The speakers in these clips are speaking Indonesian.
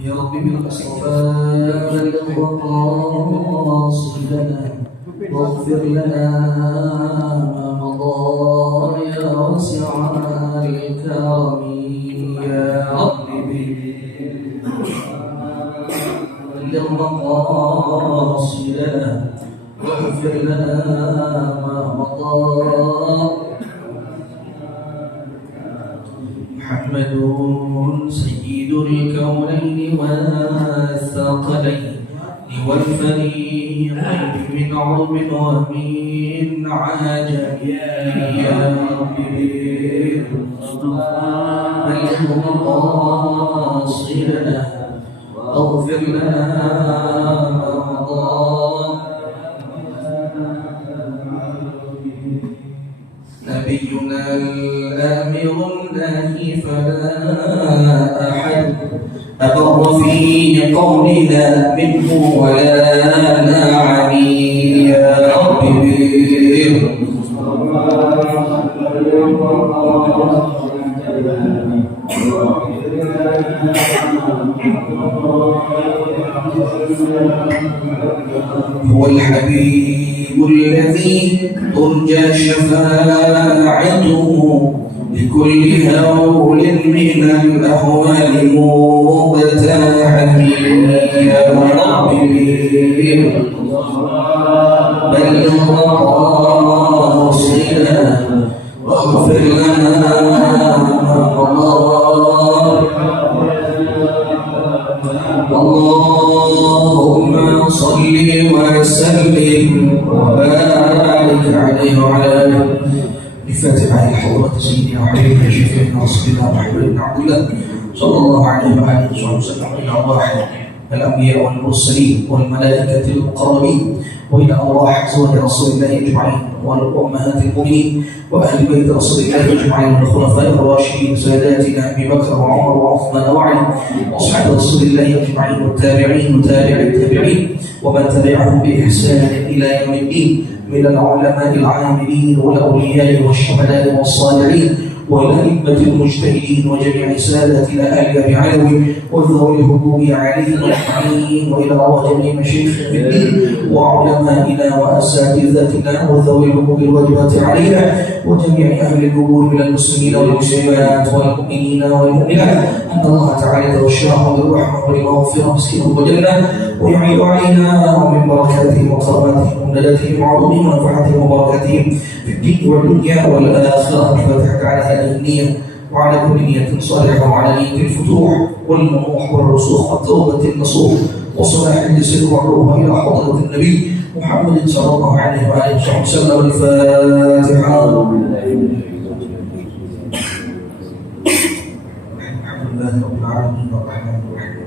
يا رب بالأصفاء بلغ مقاصدنا واغفر لنا ما مضى يا واسع الكرم يا رب بلغ مقاصدنا واغفر لنا ما مضى. محمد سيد الكونين والثقلين والفريقين من عرب ومن عجم يا رب بلغ مقاصدنا واغفر لنا ما مضى. نبينا الآمر الناهي فلا أحد أبر في قولنا منه ولا نعني يا رب هو الحبيب الذي ترجى شفاعته بكل هول من الأهوال مقتحم يا رب بلغ مقاصدنا واغفر لنا ما مضى. اللهم صل وسلم وبارك عليه وعلى آله. بفاتحة حضرة سيدنا وحبيبنا شفيعنا رسولنا محمد بن عبد الله صلى الله عليه وآله وسلم إلى أرواح الأنبياء والمرسلين والملائكة المقربين وإلى أرواح أزواج رسول الله أجمعين وأمهات المؤمنين وأهل بيت رسول الله أجمعين والخلفاء الراشدين ساداتنا أبي بكر وعمر وعثمان وعلي وأصحاب رسول الله أجمعين والتابعين وتابع التابعين ومن تبعهم بإحسان إلى يوم الدين من العلماء العاملين والأولياء والشهداء والصالحين والأئمة المجتهدين وجميع سادتنا آل بعلوي وذوي الحقوق عليهم أجمعين وإلى جميع مشايخنا في الدين وعلمائنا وأساتذتنا وذوي الحقوق الواجبات علينا وجميع أهل القبور من المسلمين والمسلمات والمؤمنين والمؤمنات أن الله تعالى يتغشاهم بالرحمة والمغفرة مسكنهم وجنة ويعيد علينا من بركاتهم وكراماتهم ومناداتهم وعلومهم ونفحاتهم وبركاتهم في الدين والدنيا والآخرة. الفاتحة على هذه النية وعلى كل نية صالحة وعلى نية الفتوح والمنوح والرسوخ والتوبة النصوح وصلاح الجسد والروح إلى حضرة النبي محمد صلى الله عليه وآله وسلم. الفاتحة. الحمد لله رب العالمين الرحمن الرحيم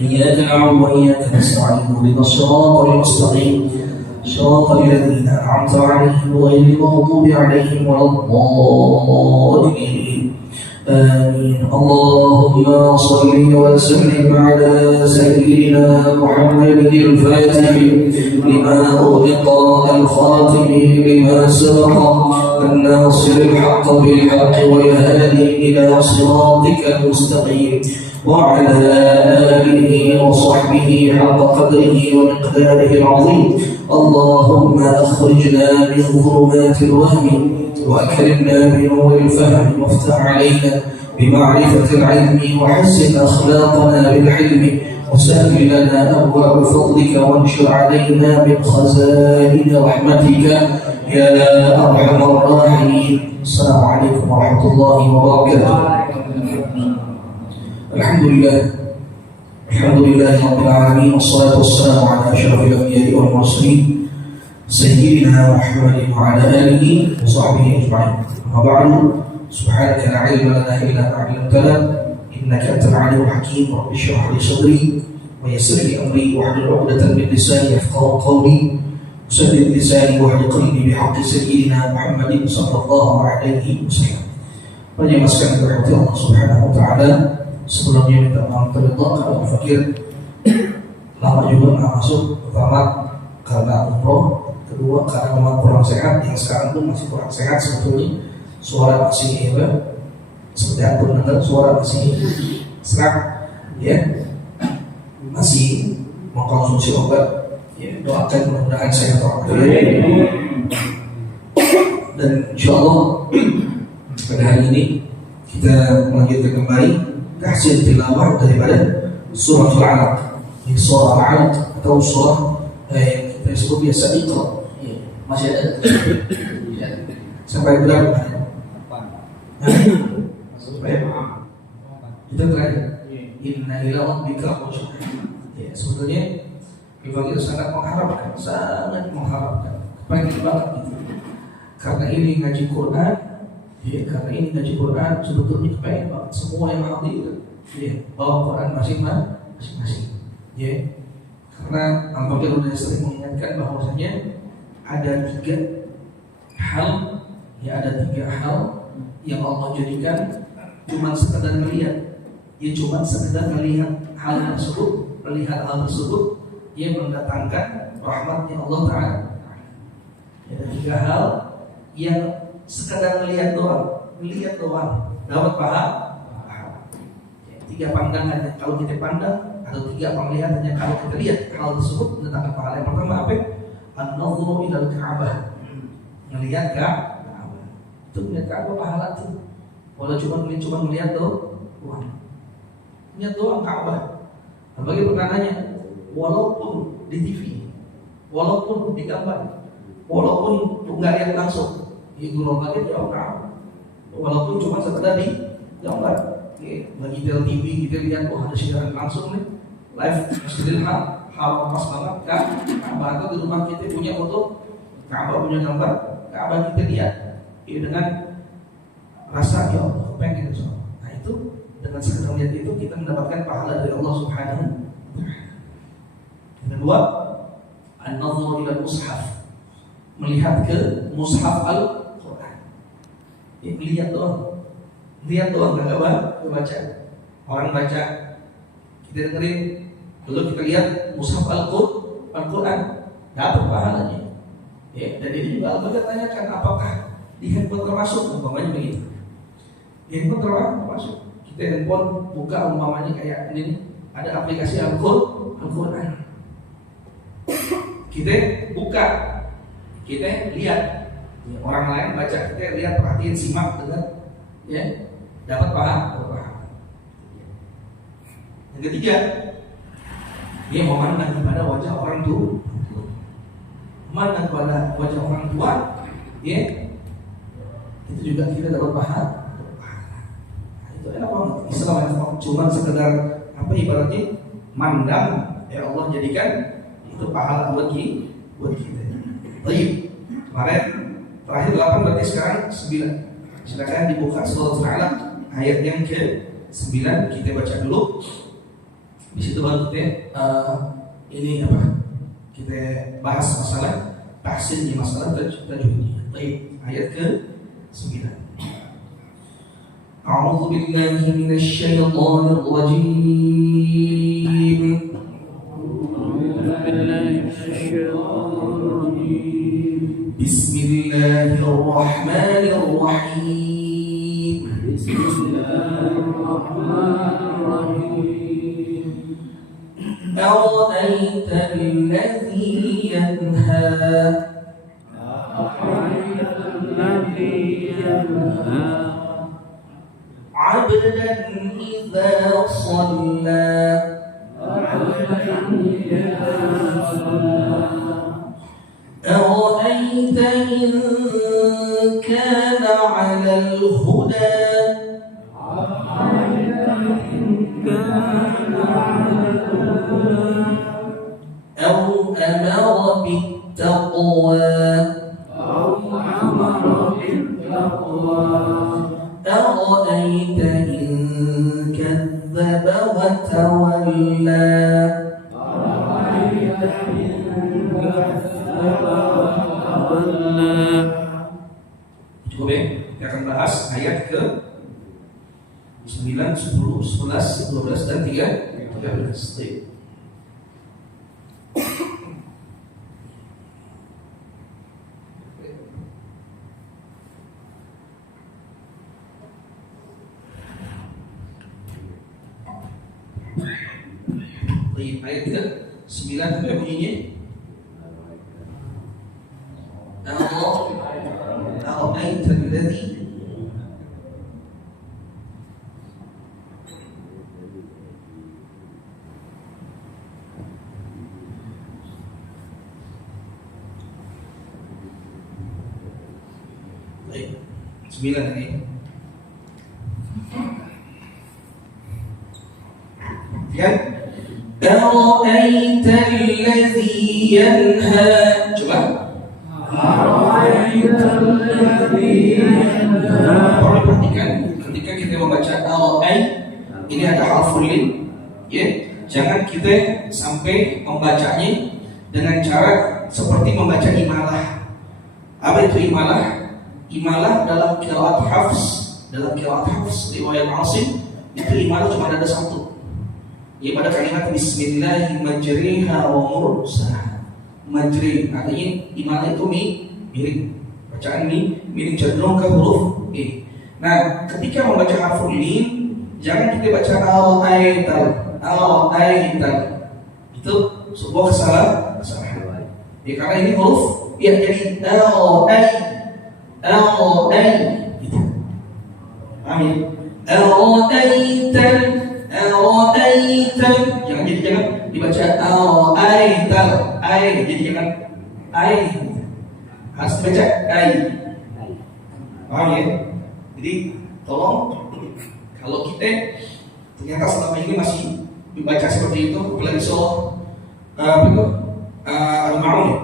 إياك نعبد وإياك نستعين اهدنا الصراط المستقيم صراط الذين أنعمت عليهم غير المغضوب عليهم ولا الضالين آمين. اللهم صل وسلم على سيدنا محمد الفاتح لما أغلق الخاتم لما سبق الناصر الحق بالحق والهادي إلى صراطك المستقيم وعلى آله وصحبه حق قدره ومقداره العظيم. اللهم أخرجنا من ظلمات الوهم وأكرمنا بنور الفهم وافتح علينا بمعرفة العلم وحسن أخلاقنا بالحلم وسهل لنا أبواب فضلك وانشر علينا من خزائن رحمتك يا أرحم الراحمين. السلام عليكم ورحمة الله وبركاته. الحمد لله رب العالمين والصلاة والسلام على أشرف الأنبياء والمرسلين سيدنا محمد وعلى آله وصحبه أجمعين. أما بعد سبحانك لا علم لنا إلا ما علمتنا إنك أنت العليم الحكيم. رب اشرح لي صدري ويسر لي أمري واحلل عقدة من لساني يفقهوا قولي وسدد لساني واهد قلبي بحق سيدنا محمد صلى الله عليه وسلم. Menjelaskan kepada Allah Subhanahu Wa Taala. Sebelumnya minta maaf terlebih kalau fakir lama juga nggak masuk. Pertama karena umroh, kedua karena memang kurang sehat. Yang sekarang pun masih kurang sehat sebetulnya, suara masih Seperti aku mendengar suara masih serak, ya, masih mengkonsumsi obat, ya, doakan mudah-mudahan saya terangkat. Dan insya Allah pada hari ini kita melanjutkan kembali tahsin tilawah daripada surah Al-Alaq. Ini surah Al-Alaq atau surah yang kita sebut biasa Iqra. Masih ada sampai berapa? Sampai kita terakhir. Inna ila rabbika rusuk. Ya, sebetulnya kita sangat mengharapkan pengen banget gitu. Karena ini ngaji Quran, ya, karena ini ngaji Quran sebetulnya pengen banget semua yang hadir, ya, bawa Quran masing-masing, ya. Karena nampaknya udah sering mengingatkan bahwasanya ada tiga hal yang Allah jadikan cuma sekedar melihat. Ya cuma sekedar melihat hal tersebut ia mendatangkan rahmatnya Allah Ta'ala. Ada tiga hal yang sekedar melihat doang dapat pahala. Tiga pandangan yang kalau kita pandang atau tiga penglihatan yang kalau kita lihat hal tersebut mendatangkan pahala. Yang pertama apa? An-nadhru ilal Ka'bah, melihat Ka'bah. Itu melihat Ka'bah pahala tuh. Walau cuma melihat doang. Lihat doang Ka'bah. Bagi pertanyaannya, walaupun di TV, walaupun di gambar, walaupun nggak lihat langsung, ibu lagi jauh Ka'bah. Walaupun cuma sekedar di gambar, bagi TV kita lihat, ada siaran langsung nih, live Masjidil Haram pas banget kan? Ka'bah atau di rumah kita punya foto Ka'bah, punya gambar Ka'bah kita lihat, dengan rasa ya Allah pengen itu. Nah itu dengan sekedar melihat itu kita mendapatkan pahala dari Allah Subhanahu wa Ta'ala. Yang kedua, an-nadhru ila mushaf, melihat ke mushaf Al-Quran. Ya, lihat doang nggak baca. Orang baca, kita dengerin, dulu kita lihat mushaf Al-Quran, dapat pahalanya. Ya, dan ini juga Allah tanyakan apakah di handphone termasuk, umpamanya begitu. Di handphone termasuk. Kita handphone buka umpamanya kayak ini, ada aplikasi Al-Quran. Kita buka, kita lihat, ya, orang lain baca, kita lihat, perhatiin, simak, dengar, ya, dapat pahala. Yang ketiga, dia memandang kepada wajah orang tua, memandang kepada wajah orang tua, ya, itu juga kita dapat pahala. Itu enak banget. Islam cuma sekedar apa ibaratnya mandang, ya Allah jadikan itu pahala buat kita. Baik. Kemarin terakhir 8 berarti sekarang 9. Silakan dibuka surah Al-Alaq ayat yang ke-9 kita baca dulu. Di situ baru kita ini apa? Kita bahas masalah tahsin di masalah tajwid. Baik, ayat ke-9. A'udzu billahi minasy syaithanir rajim. Bismillahirrahmanirrahim. أرأيت الذي ينهى عبدا إذا صلى أرأيت إن كان على الهدى أو أمر بالتقوى أرأيت إن كذب وتولى Cukup ya, kita akan bahas ayat ke 9, 10, 11, 12, dan 13. Ayat ke 9 apa bunyinya? أرأيت الذي طيب 9 ini kan أرأيت الذي ينهى coba perhatikan ketika kita membaca al-ay ini ada harful lin ya, jangan kita sampai membacanya dengan cara seperti membaca imalah. Apa itu imalah? Imalah dalam qiraat Hafs riwayat Asim itu imalah cuma ada satu, ya pada kalimat bismillahirrahmanirrahim majriha wa mursaha. Majri artinya imalah itu miring, bacaan miring cenderung ke huruf e. Nah, ketika membaca harful lin jangan kita baca al-aital. Itu sebuah kesalahan. Ya, karena ini huruf ya jadi al-ai gitu. Amin. Al-aital jangan dibaca al-aital jadi jangan harus dibaca ai. Paham ya? Jadi tolong kalau kita ternyata selama ini masih dibaca seperti itu, apalagi surah Al-Ma'un ya.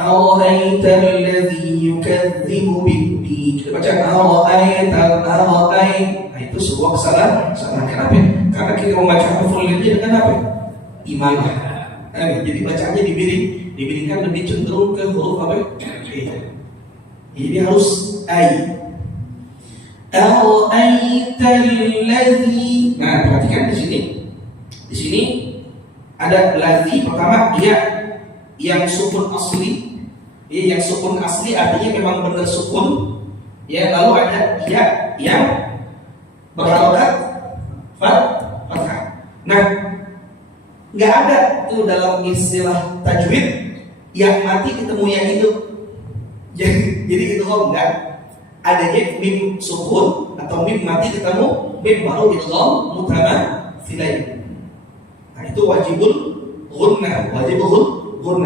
Ara'aital ladzi yukadzibu bid-din. Kita baca ara'ai. Nah, itu sebuah kesalahan. Kenapa? Karena kita membaca huruf linnya dengan apa? Imalah. Jadi bacaannya dibiringkan lebih cenderung ke huruf apa? Jadi harus ai. Ara'aital ladzi. Nah, perhatikan di sini. Di sini ada ladzi pertama dia yang sukun asli. Ya, yang sukun asli artinya memang benar sukun. Ya, lalu ada dia yang berharokat fathah. Nah, nggak ada tuh dalam istilah tajwid yang mati ketemu yang hidup. Jadi itu enggak. Adanya mim sukun atau mim mati ketemu mim baru idgham mutamatsilain. Nah, itu wajibul gunnah.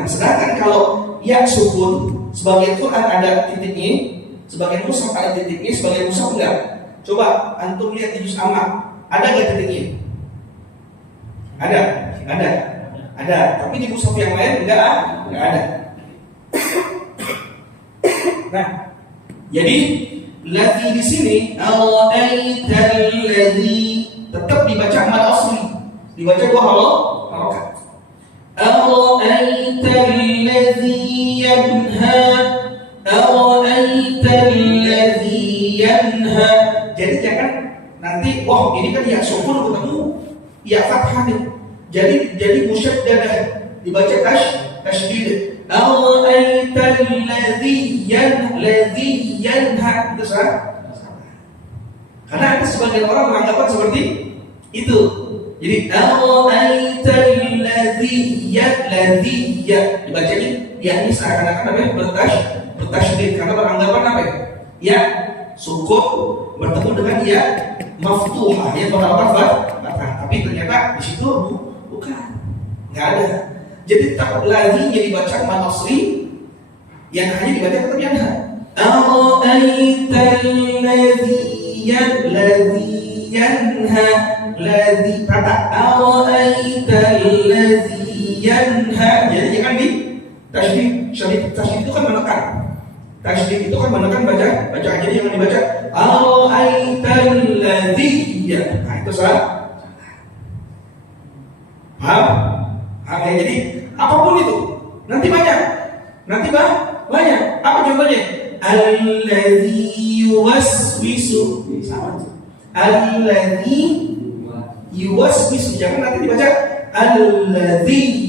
Sedangkan kalau ya sukun sebagian Quran ada titiknya, sebagian mushaf ada titiknya, sebagian mushaf enggak. Coba antum lihat di juz amma, ada enggak titiknya? Ada. Tapi di mushaf yang lain enggak ada. Nah, jadi ladzi di sini ara'aital ladzi tetap dibaca mad asli, dibaca dua harokat. Ara'aital ladzi yanha, ara'aital ladzi yanha. Jadi jangan nanti ini kan ya sukun ketemu ya fathah nih. Jadi musyaddadah dibaca tasydid. Ara'aital ladzi yanha itu salah. Karena ada sebagian orang menganggapan seperti itu. Jadi ara'aital ladzi dibaca ini ya ini seakan-akan bertasydid karena beranggapan apa ya? Ya sukun bertemu dengan ya maftuhah yang berharakat fathah. Tapi ternyata di situ bukan. Enggak ada. Jadi tak ladzinya dibaca mad asli, yang hanya dibaca tetap yanha. Ara'aital ladzi yanha, ladzi kata ara'aital ladzi yanha. Jadi jangan di tasydid. Tasydid itu kan menekan. Tasydid itu kan menekan bacaan. Jadi jangan dibaca ara'aital ladzi yanha. Nah, itu salah. Paham? Ya, jadi apapun itu nanti banyak. Apa contohnya? Alladzi yuwaswisu. Sama. Alladzi yuwaswisu. Jangan nanti dibaca alladzi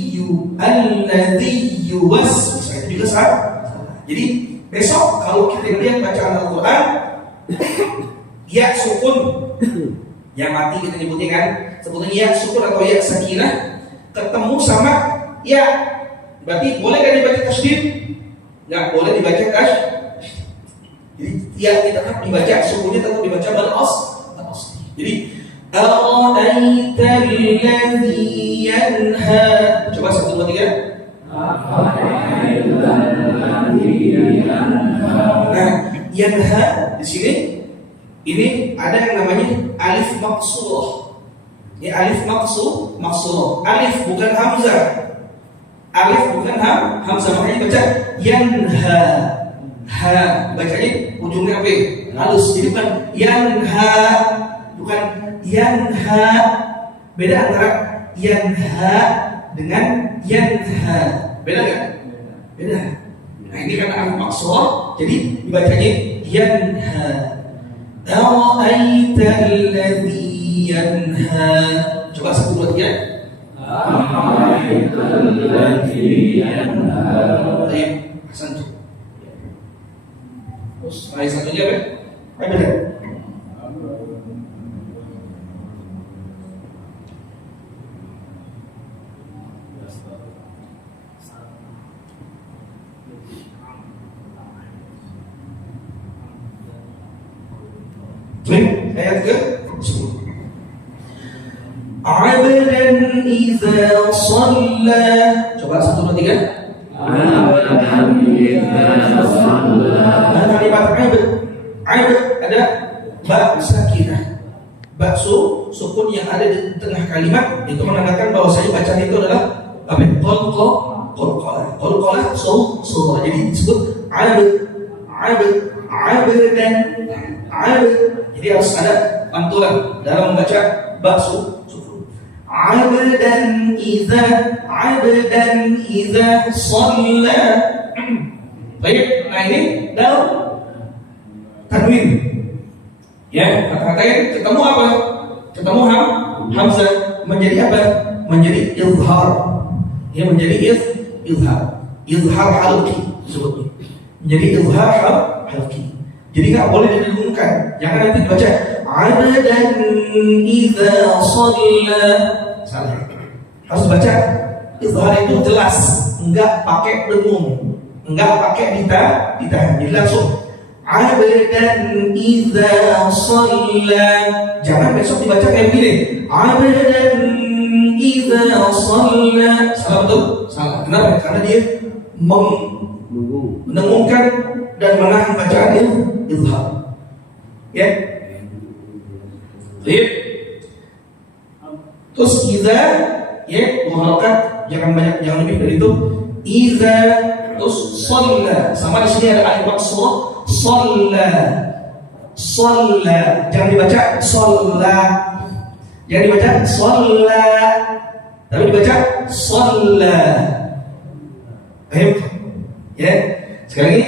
yuwaswisu. Itu juga salah. Jadi besok kalau kita lihat bacaan Al-Quran ya sukun yang mati kita nyebutnya kan, sebetulnya ya sukun atau ya sakinah ketemu sama ya. Berarti boleh nggak dibaca tasydid? Nggak boleh dibaca tasydid. Jadi ya tetap dibaca, sukunya tetap dibaca al-asli. Jadi ara'aita alladhi yanha. Coba 1, 2, 3. Nah, yanha di sini ini ada yang namanya alif maqsurah. Ini alif maqsurah. Alif bukan hamzah. Alif bukan hamzah, makanya baca yanha. Ha bacanya ujungnya apa? Halus. Jadi bukan yanha, bukan yanha. Beda antara yanha dengan yanha. Beda nggak? Beda. Nah ini karena alif maqsurah, jadi dibacanya yanha. Ara'aita alladhi yanha. Coba 1, 2, 3. Ara'aita alladhi yanha. Baik, hasan. Terus ayat satunya apa? Ayat beda. Baik, ayat ke 10. Abdan idza shalla. Coba 1, 2, 3. Kalimat aib ada ba sakinah, ba sukun yang ada di tengah kalimat itu menandakan bahwa saya bacaan itu adalah apa? Qalqalah surah. Jadi disebut abdan. Jadi harus ada pantulan dalam membaca ba sukun. Abdan idza shalla. Baik, nah ini dalam tanwin. Ya, kata-katanya ketemu apa? Ketemu hamzah menjadi apa? Menjadi izhar. Ya, menjadi izhar. Izhar halqi disebutnya. Menjadi izhar halqi. Jadi enggak boleh didengungkan. Jangan nanti dibaca abdan idza shalla. Salah. Harus baca izhar itu jelas, enggak pakai dengung. Enggak pakai ditahan. Jadi langsung abdan idza shalla. Jangan besok dibaca kayak begini. Abdan idza shalla. Salah betul? Salah. Kenapa? Karena dia mendengungkan dan menahan bacaan izhar. Ya. Baik. Terus idza ya, muharakat jangan banyak, jangan lebih dari itu. Idza terus shalla, sama di sini ada alif maqsurah shalla. Jangan dibaca shalla. Jangan dibaca shalla. Tapi dibaca shalla. Paham? Ya. Sekali lagi.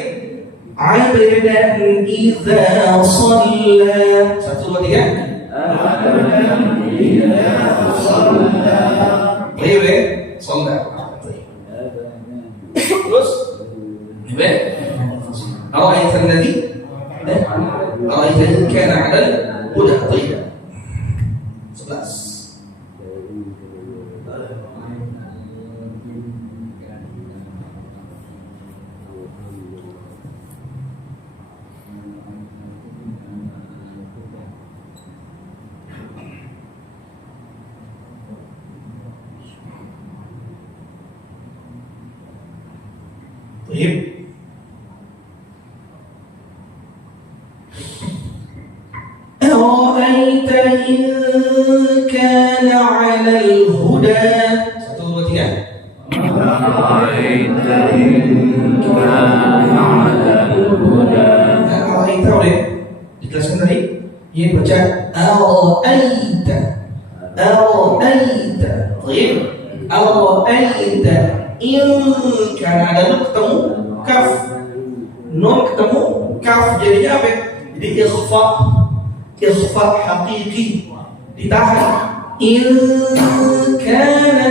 Abdan idza shalla. 1, 2, 3. Abdan idza shalla. Baik, shalla. Terus baik. Ara'aita alladhi ara'aita in kana 'ala al-huda. Baik. 11. Baik. Ara'aita in kana 'ala al-huda. 1, 2, 3. Ara'aita in kana 'ala al-huda. Ara'aita boleh dijelaskan tadi? Ini baca ara'aita. Baik. Ara'aita in kana ada nun ketemu kaf. Nun ketemu kaf jadinya apa? Jadi ikhfa haqiqi, ditahan. In kana.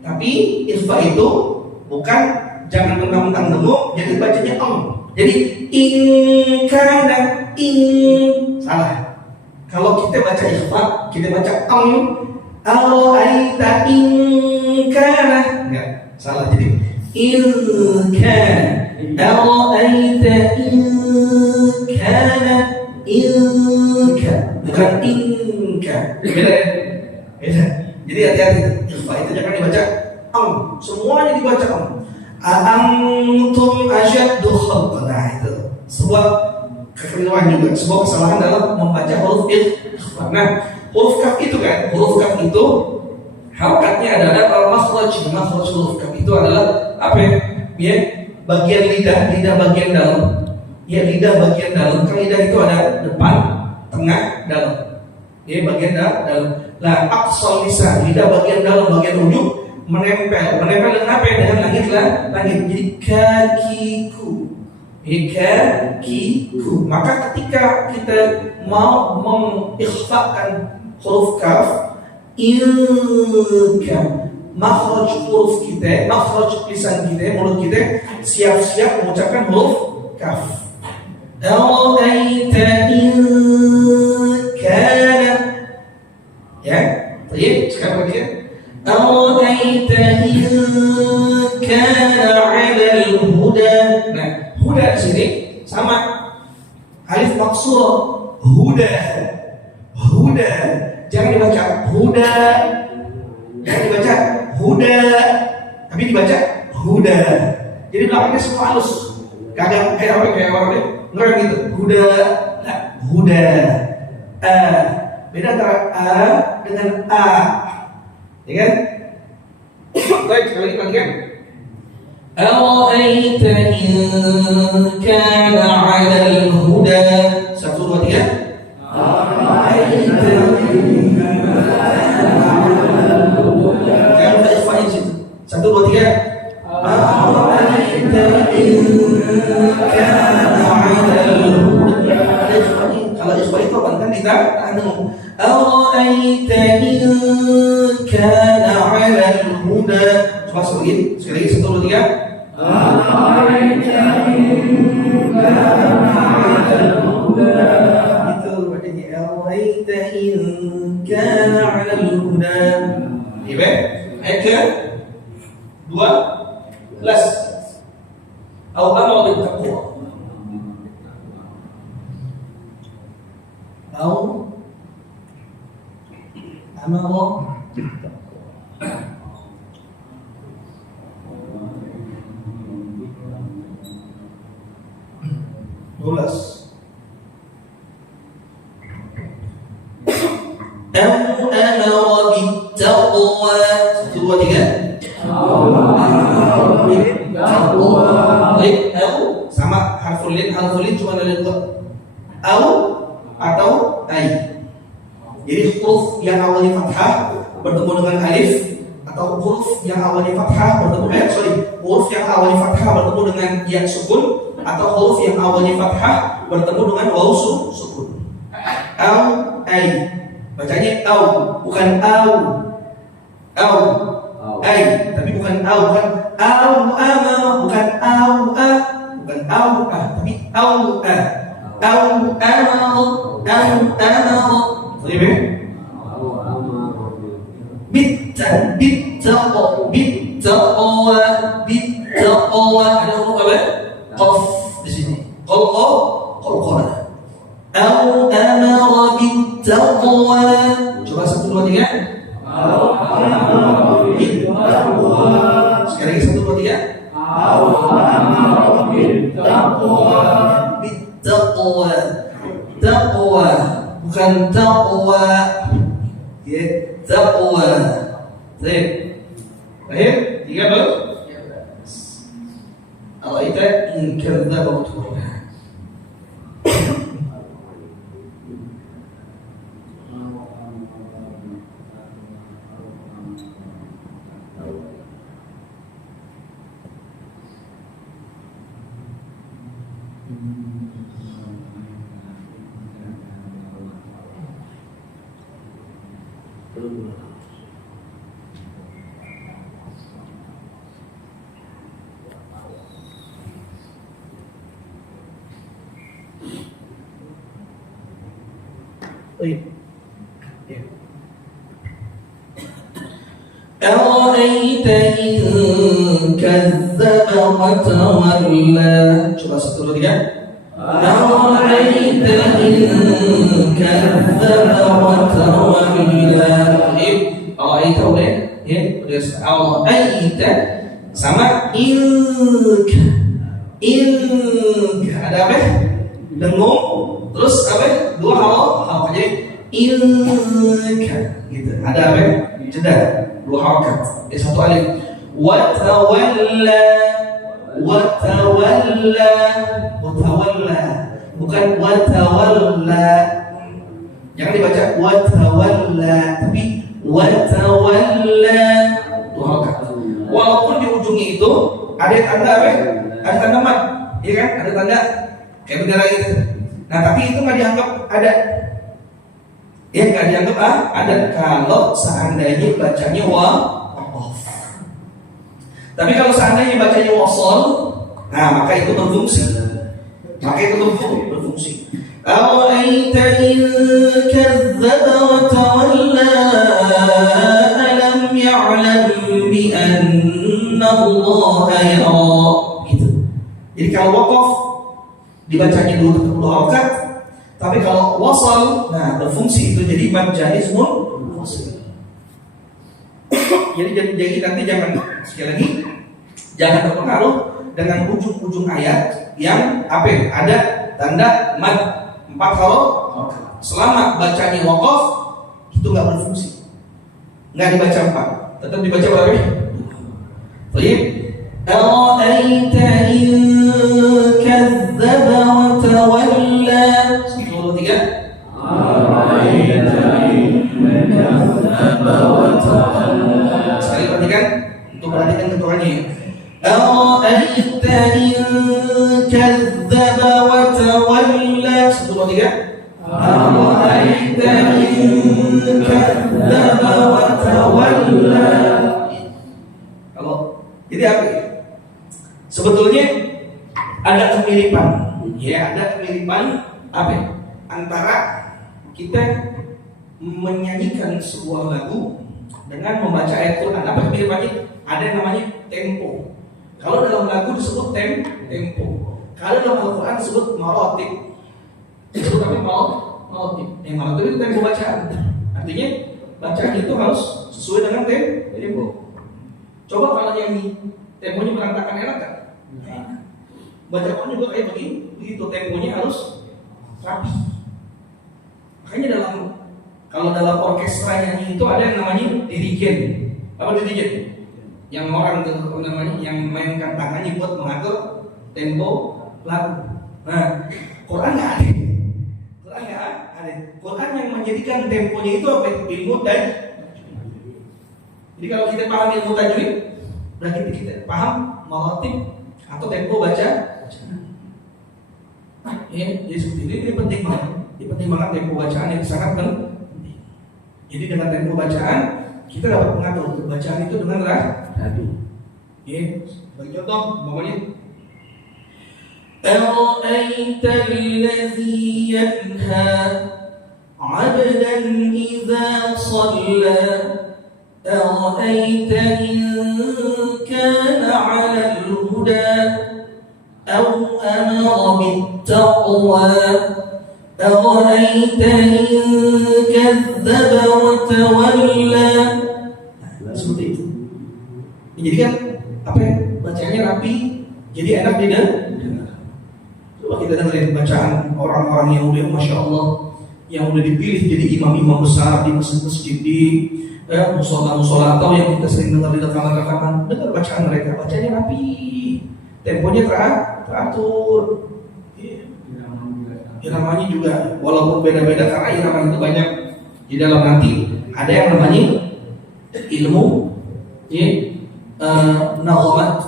Tapi ikhfa itu bukan jangan mentang-mentang dengung jadi bacanya Jadi in kana, salah. Kalau kita baca ikhfa, kita baca ara'aita in kana. Enggak, salah jadi in kana. Ara'aita in kana bukan inka. Beda ya? Beda. Jadi hati-hati, ikhfa itu jangan dibaca semuanya dibaca Antum asyaddu khalqan. Nah itu sebuah kekeliruan juga, sebuah kesalahan dalam membaca huruf ikhfa. Nah, huruf kaf itu kan, huruf kaf itu harokatnya adalah al-makhraj. Makhraj huruf kaf itu adalah apa ya? Ya, bagian lidah bagian dalam. Ya, lidah bagian dalam. Kan lidah itu ada depan, tengah, dalam. Ya, bagian dalam. Nah, aqsal lisan, lidah bagian dalam, bagian ujung menempel dengan apa ya? Dengan langit. Jadi kakiku. Kakiku. Maka ketika kita mau mengikhfakan huruf kaf, ilka, makhraj huruf kita, makhraj lisan kita, mulut kita siap-siap mengucapkan huruf kaf. Ara'aita in kana. Ya, baik, sekarang lagi ya. Ara'aita in kana 'alal huda. Nah, huda di sini sama alif maksurah. Huda. Jangan dibaca huda. Tapi dibaca huda. Jadi belakangnya semua halus. Kagak kayak orang ngerem gitu. Huda. Nah, huda. Beda antara a dengan a. Ya kan? Baik, sekali lagi kan? Ara'aita in kana 'alal huda. 1, 2, 3. Ara'aita in kana 'alal huda. Jangan lupa ikhfain situ. 1, 2, 3. Ara'aita in kana 'alal huda. Kalau ikhfain itu kan kita tahan dulu. Ara'aita in kana 'alal huda. Coba sekali lagi 1, 2, 3. Ara'aita in kana 'alal huda. Itu artinya ara'aita in kana 'alal huda. Ibe, ayat ke 12. Au amara bil taqwa. Au amara 12. Au amara bittaqwa. 1, 2, 3. Baik, au sama harful lin cuma ada 2. Au atau ai. Jadi huruf yang awalnya fathah bertemu dengan alif, atau huruf yang awalnya fathah huruf yang awalnya fathah bertemu dengan ya sukun, atau huruf yang awalnya fathah bertemu dengan waw sukun. Au ai. Bacanya au, bukan au. Au. Ai, tapi bukan au, bukan au ama, bukan au a, bukan au a, tapi au a. Au ama, Sorry, bittaqwa. Ada huruf apa? Qaf di sini. Qalqala. Au amara bittaqwa. Coba 1, 2, 3. Au amara bittaqwa. Sekali lagi 1, 2, 3. Au amara bittaqwa. Taqwa, bukan taqwa. Ya, taqwa. Baik. 13. Ara'aita in kadzdzaba wa tawalla. Baik. أرأيت إن كذب وتولى. Coba satu dulu ya. أرأيت إن كذب وتولى. أرأيت udah ya, udah أرأيت sama ink ada apa? Dengung terus apa? Dua hal jadi ink gitu. Ada apa? Jeda. Dua harakat, satu alif. Watawalla, bukan watawalla. Jangan dibaca watawalla, tapi watawalla. Dua harakat. Walaupun di ujungnya itu ada tanda apa? Ada tanda mat, iya kan? Ada tanda kayak bendera gitu. Nah, tapi itu nggak dianggap ada. Ya nggak dianggap ada kalau seandainya bacanya waqaf. Tapi kalau seandainya bacanya wasol, nah maka itu berfungsi. Awaita in kadzdzaba wa tawalla alam ya'lam bi anna Allah yara. Gitu. Jadi kalau waqaf dibacanya dulu harakat. Tapi kalau wasal, nah berfungsi itu jadi mad jaizmun fasil. Jadi nanti sekali lagi jangan terpengaruh dengan ujung-ujung ayat yang apa? Ada tanda mad 4 huruf. Selama bacanya waqaf itu nggak berfungsi, nggak dibaca 4, tetap dibaca berapa? Baik. Ara'aita in kadzdzaba wa tawalla. Tiga. Sekali perhatikan, untuk perhatikan ketuanya. Ara'aita in kadzdzaba wa tawalla. 1, 2, 3. Ara'aita in kadzdzaba wa tawalla. Kalau jadi apa? Sebetulnya ada kemiripan, apa? Antara kita menyanyikan sebuah lagu dengan membaca ayat Quran. Apa kemiripannya? Ada yang namanya tempo. Kalau dalam lagu disebut tempo. Kalau dalam Al-Quran disebut marotib. Disebut apa? Marotib. Marotib itu tempo bacaan. Artinya bacaan itu harus sesuai dengan tempo. Coba kalau nyanyi temponya berantakan, enak kan? Bacaan juga kayak begitu, temponya harus rapi. Makanya kalau dalam orkestra nyanyi itu ada yang namanya dirigen. Apa dirigen? Yang orang tuh namanya yang mainkan tangannya buat mengatur tempo lagu. Nah, Quran nggak ada. Quran yang menjadikan temponya itu apa? Ilmu tajwid. Jadi kalau kita paham ilmu tajwid, berarti kita paham maratib atau tempo baca. Nah, jadi seperti ini penting banget. Penting banget tempo bacaan yang sangat penting. Jadi dengan tempo bacaan kita dapat mengatur bacaan itu dengan rapi. Bagi contoh, pokoknya Ara'aita alladhi yanha 'abdan idza shalla Ara'aita in kana 'ala al-huda aw amara bit-taqwa أرأيت إن كذب وتولى. Seperti itu. Jadi kan apa ya? Bacaannya rapi, jadi enak didengar. Coba kita dengerin bacaan orang-orang yang udah masya Allah, yang udah dipilih jadi imam-imam besar di masjid-masjid di musola-musola atau yang kita sering dengar di rekaman-rekaman. Dengar bacaan mereka, bacanya rapi, temponya teratur. Iramanya juga walaupun beda-beda karena irama itu banyak. Di dalam nanti ada yang namanya ilmu naghamat.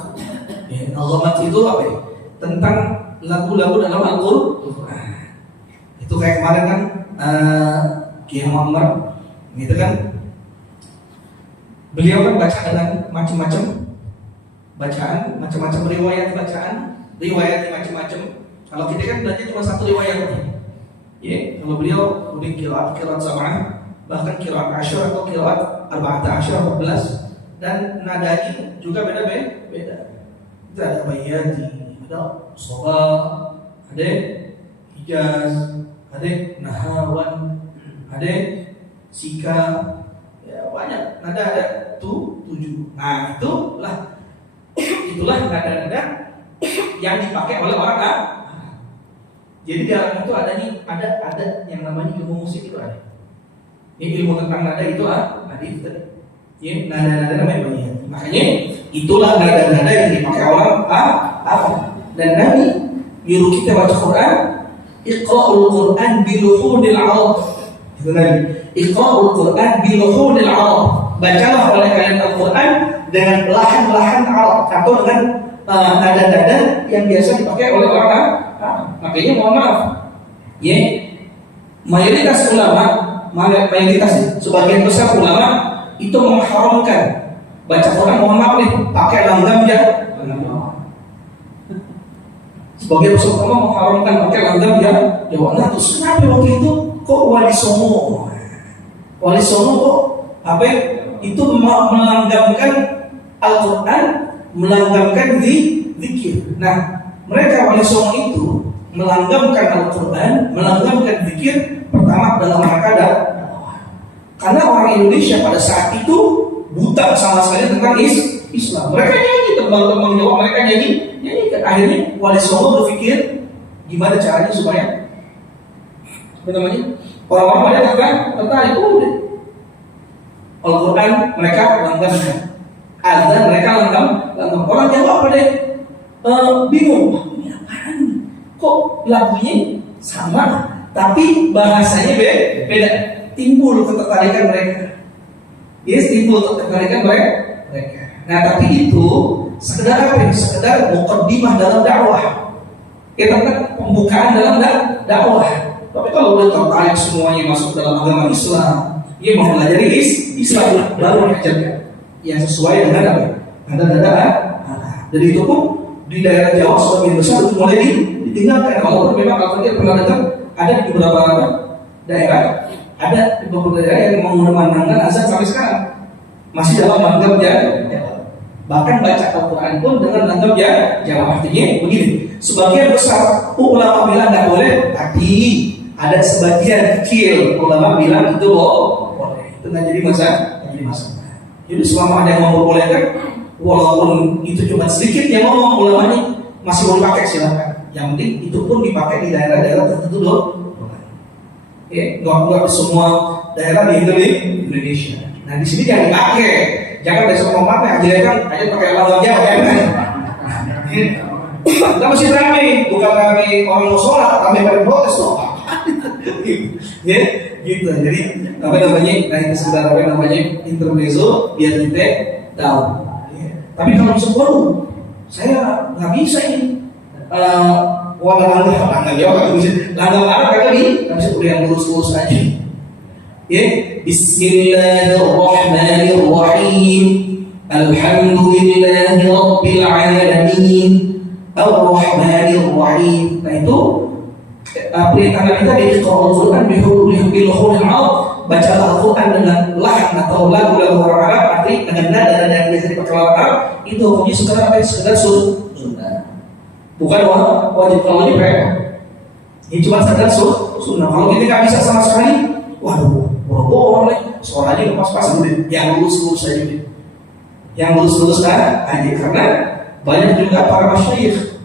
Naghamat itu apa ya? Tentang lagu-lagu dalam Al-Qur'an. Itu kayak kemarin kan Kiai Muhammad gitu kan. Beliau kan baca dengan macam-macam bacaan, macam-macam riwayat bacaan, riwayat macam-macam. Kalau kita kan belajar cuma satu riwayat, Ya, kalau beliau udah kiraat sama, bahkan kiraat asyar atau kiraat arba'ata asyar 14, dan nadanya juga beda-beda. Itu ada bayati, ada soba, ada hijaz, ada nahawan, ada sika, ya banyak nada ada 7. Nah itulah nada-nada yang dipakai oleh orang Arab. Jadi di dalam itu ada yang namanya ilmu musik itu ada. Ini ilmu tentang nada itu ada itu tadi. Ya, nada-nada namanya bayat. Makanya itulah nada-nada yang dipakai orang Arab. Dan Nabi nyuruh kita baca Quran, Iqra'ul Quran biluhunil Arab. Itu Nabi. Iqra'ul Quran biluhunil Arab. Bacalah oleh kalian Al-Quran dengan lahan-lahan Arab atau dengan nada-nada yang biasa dipakai oleh orang Arab. Makanya mohon maaf, ya, mayoritas sebagian besar ulama itu mengharamkan baca Quran, mohon maaf nih, pakai langgam ya. Sebagian besar ulama mengharamkan pakai langgam ya. Nah terus kenapa waktu itu kok Wali Songo kok apa itu melanggamkan Al-Quran, melanggamkan zikir. Nah, mereka Wali Songo itu melanggamkan Al-Quran, melanggamkan zikir pertama dalam rangka dakwah. Karena orang Indonesia pada saat itu buta sama sekali tentang Islam. Mereka nyanyi terbang-terbang Jawa, mereka nyanyi. Akhirnya Wali Songo berpikir gimana caranya supaya orang-orang pada tertarik. Udah Al-Quran mereka langgamkan, azan mereka langgam. Orang Jawa pada bingung, ini apaan? Kok lagunya sama tapi bahasanya beda? Timbul ketertarikan mereka. Timbul ketertarikan mereka. Nah, tapi itu sekedar apa? Sekedar muqaddimah dalam dakwah. Kita kan pembukaan dalam dakwah. Tapi kalau udah tertarik semuanya masuk dalam agama Islam, dia mau belajar Islam baru diajarkan yang sesuai dengan apa? Nada-nada. Dan itu pun di daerah Jawa sebagian besar itu mulai ditinggalkan. Kalau memang kalau kita pernah dengar ada di beberapa daerah, yang mengumandangkan azan sampai sekarang masih dalam langgam Jawa. Bahkan baca Al-Quran pun dengan langgam Jawa. Artinya begini, sebagian besar ulama bilang tidak boleh, tapi ada sebagian kecil ulama bilang itu boleh. Itu nggak jadi masalah. Jadi selama ada yang memperbolehkan, walaupun itu cuma sedikit yang ngomong ulamanya, masih boleh pakai silakan. Yang penting itu pun dipakai di daerah-daerah tertentu loh. Nggak semua daerah di Indonesia. Nah di sini jangan dipakai. Jangan besok ngomongnya aja pakai langgam Jawa ya kan. Kita masih ramai, bukan kami orang mau sholat, kami pada protes loh. Ya, gitu. Jadi nah itu sekedar intermezzo biar kita tahu. Tapi kalau disebut, saya nggak bisa ini. Langgam Jawa kan bisa, langgam Arab kan nggak bisa udah yang lurus aja. Ya, Bismillahirrahmanirrahim. Alhamdulillahi Rabbil Alamin. Ar-Rahmanir-Rahim. Nah itu perintah kita di Al-Quran bil-hurufil Arab. Bacalah Al-Quran dengan lahan atau lagu-lagu orang Arab, arti dengan nada yang biasa dipakai orang Arab. Itu hukumnya sekedar sunnah. Bukan wajib. Kalau wajib ini cuma sekedar sunnah. Kalau kita nggak bisa sama sekali, waduh, boro-boro suaranya pas-pas gitu. Yang lurus aja gitu. Yang lurus aja, karena banyak juga para masyayikh,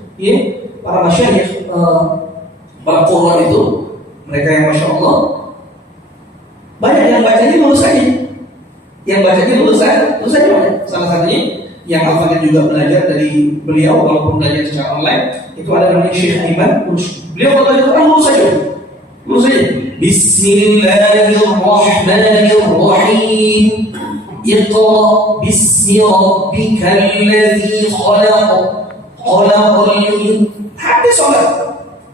para qurra itu, mereka yang masya Allah, banyak yang bacanya lurus aja. Yang bacanya lurus aja banyak. Salah satunya yang Al-Fatih juga belajar dari beliau, walaupun belajar secara online, itu ada namanya Syekh Iman. Beliau kalau belajar Quran lurus aja. Bismillahirrahmanirrahim. Iqra bismi rabbikal ladzi khalaq. Khalaqal insana. Hati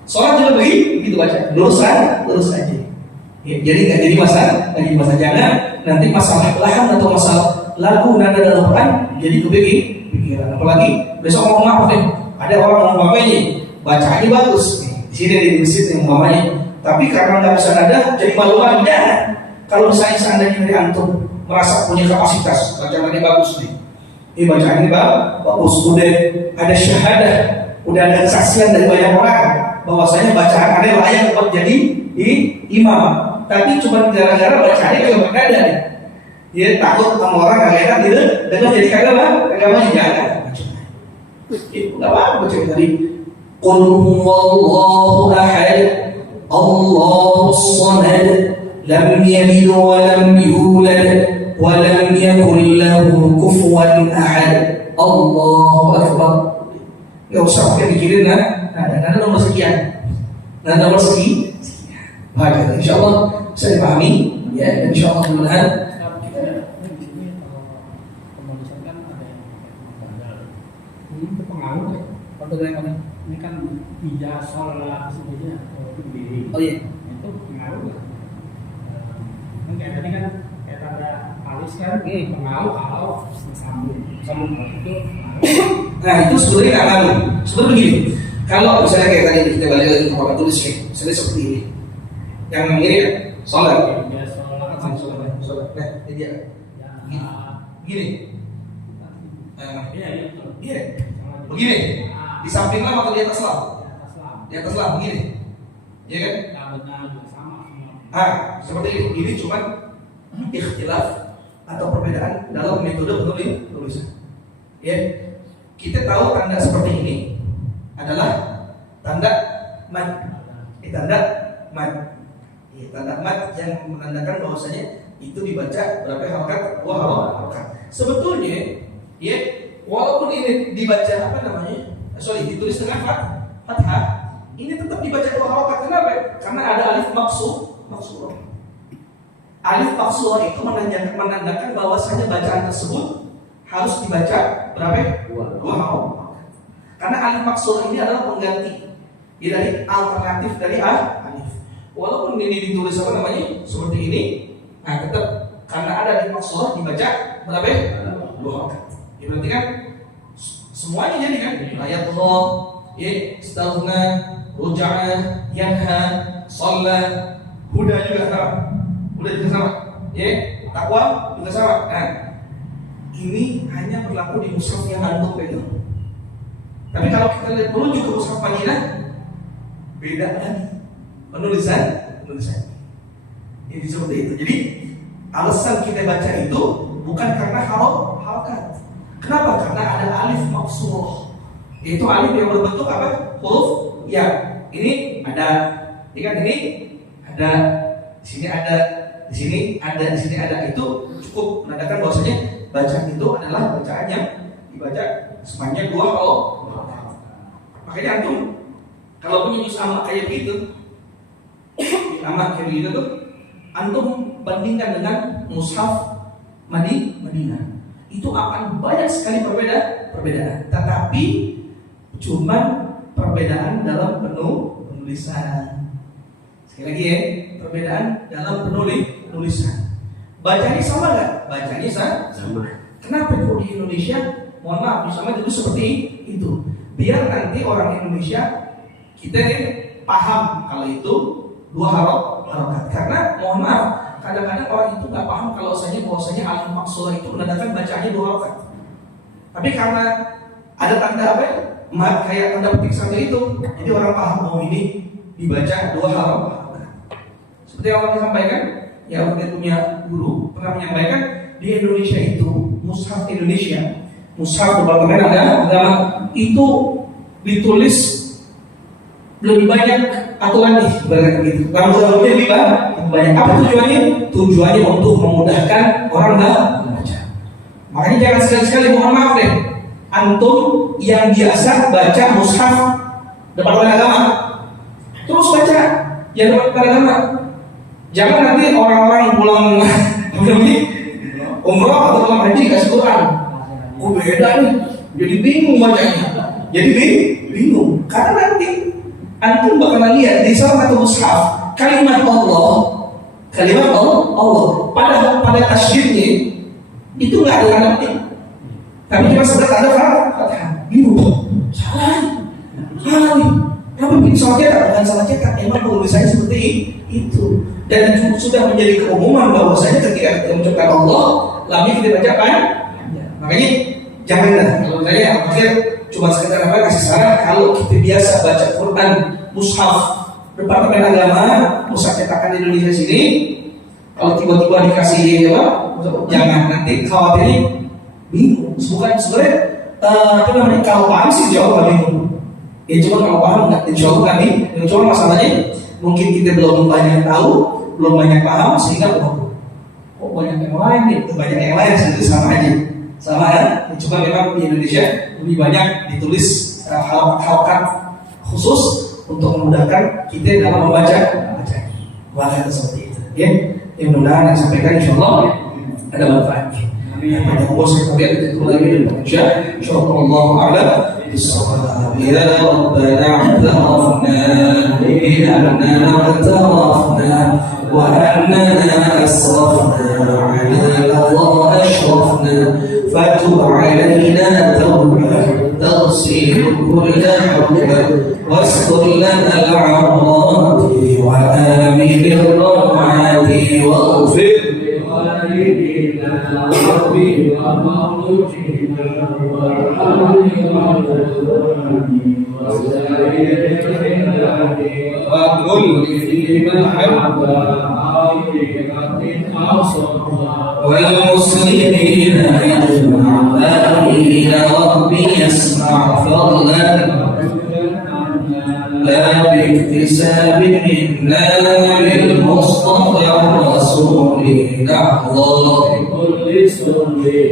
sholat juga begitu baca. Lurus aja. Ya, jadi nggak jadi masalah. Jangan nanti masalah lahan atau masalah lagu nada dalam Quran jadi kepikiran. Apalagi besok ngomong apa nih? Ada orang ngomong apa ini? Bacaannya bagus. Di sini di masjid yang umpamanya Tapi karena nggak bisa nada, jadi malu lagi. Kalau misalnya seandainya dari antum merasa punya kapasitas, bacaannya bagus nih. Ini bacaannya bagus, udah ada syahadah, udah ada kesaksian dari banyak orang bahwasanya bacaan Anda layak buat jadi imam. Tapi cuma gara-gara bacaannya kagak nada nih. Dia takut sama orang kagak enak gitu, dan jadi kagak maju jangan. Enggak apa-apa baca tadi. Qul huwallahu ahad, Allahus samad, lam yalid wa lam yulad wa lam yakul lahu kufuwan ahad. Allahu akbar. Enggak usah pakai mikirin nah nomor sekian. Nah nomor sekian. Baik, insyaallah bisa dipahami ya, dan insyaallah mudah-mudahan pengaruh waktu ini kan ija sholat sebetulnya berdiri. Oh iya. Itu pengaruh nggak? Kan kayak tadi kan kayak tanda alis kan pengaruh kalau sambung itu. Nah itu sebenarnya nggak ngaruh. Sebenarnya begini, kalau misalnya kayak tadi kita balik lagi ke papan tulis nih, misalnya seperti ini, yang ini kan sholat. Ya sholat. Nah ini dia. Gini. Iya. Begini. Di samping lam atau di atas lam? Di atas lam begini. Iya kan? Seperti ini. Ini cuma ikhtilaf atau perbedaan dalam metode penulisan. Ya. Kita tahu tanda seperti ini adalah tanda mad. Tanda mad. Tanda mad yang menandakan bahwasanya itu dibaca berapa harakat? 2 harakat. Sebetulnya, ya, walaupun ini dibaca ditulis dengan fathah, ini tetap dibaca 2 harakat. Kenapa? Karena ada alif maksurah. Alif maksurah itu menandakan bahwasanya bacaan tersebut harus dibaca berapa? 2 harakat. Karena alif maksurah ini adalah pengganti dari alternatif dari alif. Walaupun ini ditulis seperti ini, nah tetap karena ada alif maksurah dibaca berapa? 2 harakat. Ya, berarti kan semuanya jadi kan ayat Allah, istaghna, ruja'a, yanha, shalla, huda juga sama. Huda juga sama. Taqwa juga sama. Nah, ini hanya berlaku di mushaf yang antum pegang. Tapi kalau kita lihat menuju ke mushaf Madinah, beda lagi penulisan. Ini seperti itu. Jadi alasan kita baca itu bukan karena harakat. Kenapa? Karena ada alif maksurah. Itu alif yang berbentuk apa? Huruf ya. Ini ada, ini kan ini ada, di sini ada, di sini ada, di sini ada. Itu cukup menandakan bahwasanya bacaan itu adalah bacaan yang dibaca sepanjang 2 harakat. Makanya antum kalau punya sama kayak gitu, nama kayak gitu tuh, antum bandingkan dengan mushaf Madinah. Itu akan banyak sekali perbedaan. Tetapi cuman perbedaan dalam penulisan. Sekali lagi ya, perbedaan dalam penulisan. Bacanya sama nggak? Bacanya sama. Kenapa kok di Indonesia? Mohon maaf, sama itu seperti itu. Biar nanti orang Indonesia kita paham kalau itu 2 harakat. Karena mohon maaf, kadang-kadang orang itu nggak paham kalau bahwasanya alif maksurah itu menandakan bacaannya 2 harakat. Tapi karena ada tanda apa? Mat kayak tanda petik saja itu, jadi orang paham ini dibaca 2 harakat. Seperti yang Allah sampaikan, yang kita punya guru pernah menyampaikan di Indonesia itu mushaf Indonesia, mushaf Departemen Agama itu ditulis lebih banyak aturan nih, begitu. Rambu-rambunya lebih banyak. Apa tujuannya? Tujuannya untuk memudahkan orang membaca. Makanya jangan sekali-sekali, mohon maaf deh, antum yang biasa baca mushaf Departemen Agama, terus baca yang Departemen Agama. Jangan nanti orang-orang pulang umroh atau pulang haji dikasih Quran, beda nih, jadi bingung bacanya. Jadi bingung karena nanti antum bakalan lihat di salah satu mushaf kalimat Allah pada tasydidnya itu nggak ada tanda petik, tapi cuma sebelah tanda fathah. Bingung, salah nih. Kenapa bikin salah cetak? Bukan salah cetak, emang penulisannya seperti seperti itu. Dan sudah menjadi keumuman bahwasanya ketika kita mengucapkan Allah, lamnya kita baca apa? Makanya janganlah kalau saya maksudnya cuma sekedar apa kasih saran, kalau kita biasa baca Quran mushaf Departemen Agama mushaf cetakan Indonesia sini, kalau tiba-tiba dikasih apa, jangan nanti khawatirnya bingung. Bukan sebenarnya apa namanya, kalau paham sih jauh nggak bingung. Ya cuma kalau paham nggak jauh nggak bingung. Cuma masalahnya mungkin kita belum banyak tahu, belum banyak paham sehingga kok banyak yang lain nih, banyak yang lain sebenarnya sama aja. Sama ya, cuma memang di Indonesia lebih banyak ditulis halakat khusus untuk memudahkan kita dalam membaca bahasa seperti itu. Ya, yang mudah-mudahan yang sampaikan insyaallah ada manfaatnya. Banyak bos yang itu lagi di Indonesia. Insyaallah a'lam bissawab. Ya Rabbana a'tafna innana a'tafna wa annana asrafna 'ala Allah ashrafna fatub 'alaina tawbah تغسل كل حبة واستر لنا العورات وآمن الروعات واغفر لوالدينا ربي وموتنا وكل في محبة والمسلمين آمين ربي يسمع فضلا لا باكتساب منا للمصطفى الرسول نحظى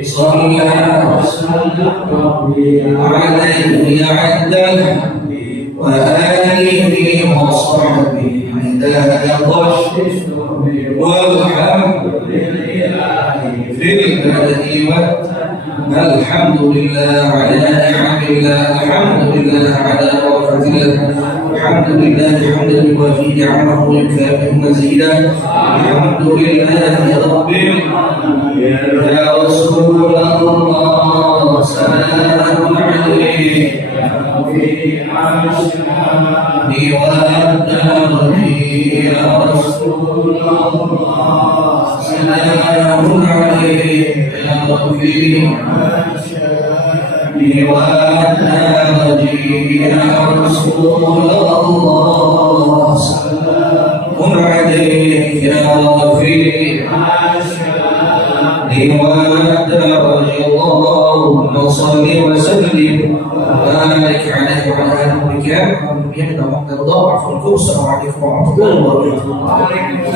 صلى عليه عند الحمد وآله وصحبه عداد الضش والحمد لله في البدء الحمد لله على نعم الله الحمد لله على بركة الله الحمد لله حمدا يوافي نعمه ويكافئ مزيدا الحمد لله رب العالمين يا رسول الله سلام عليك يا رسول الله سلام عليك يا رفيع يا رسول الله سلام عليك يا رفيع اللهم صل وسلم وبارك عليه وعلى آله وصحبه وسلم. السلام عليكم ورحمة الله وبركاته.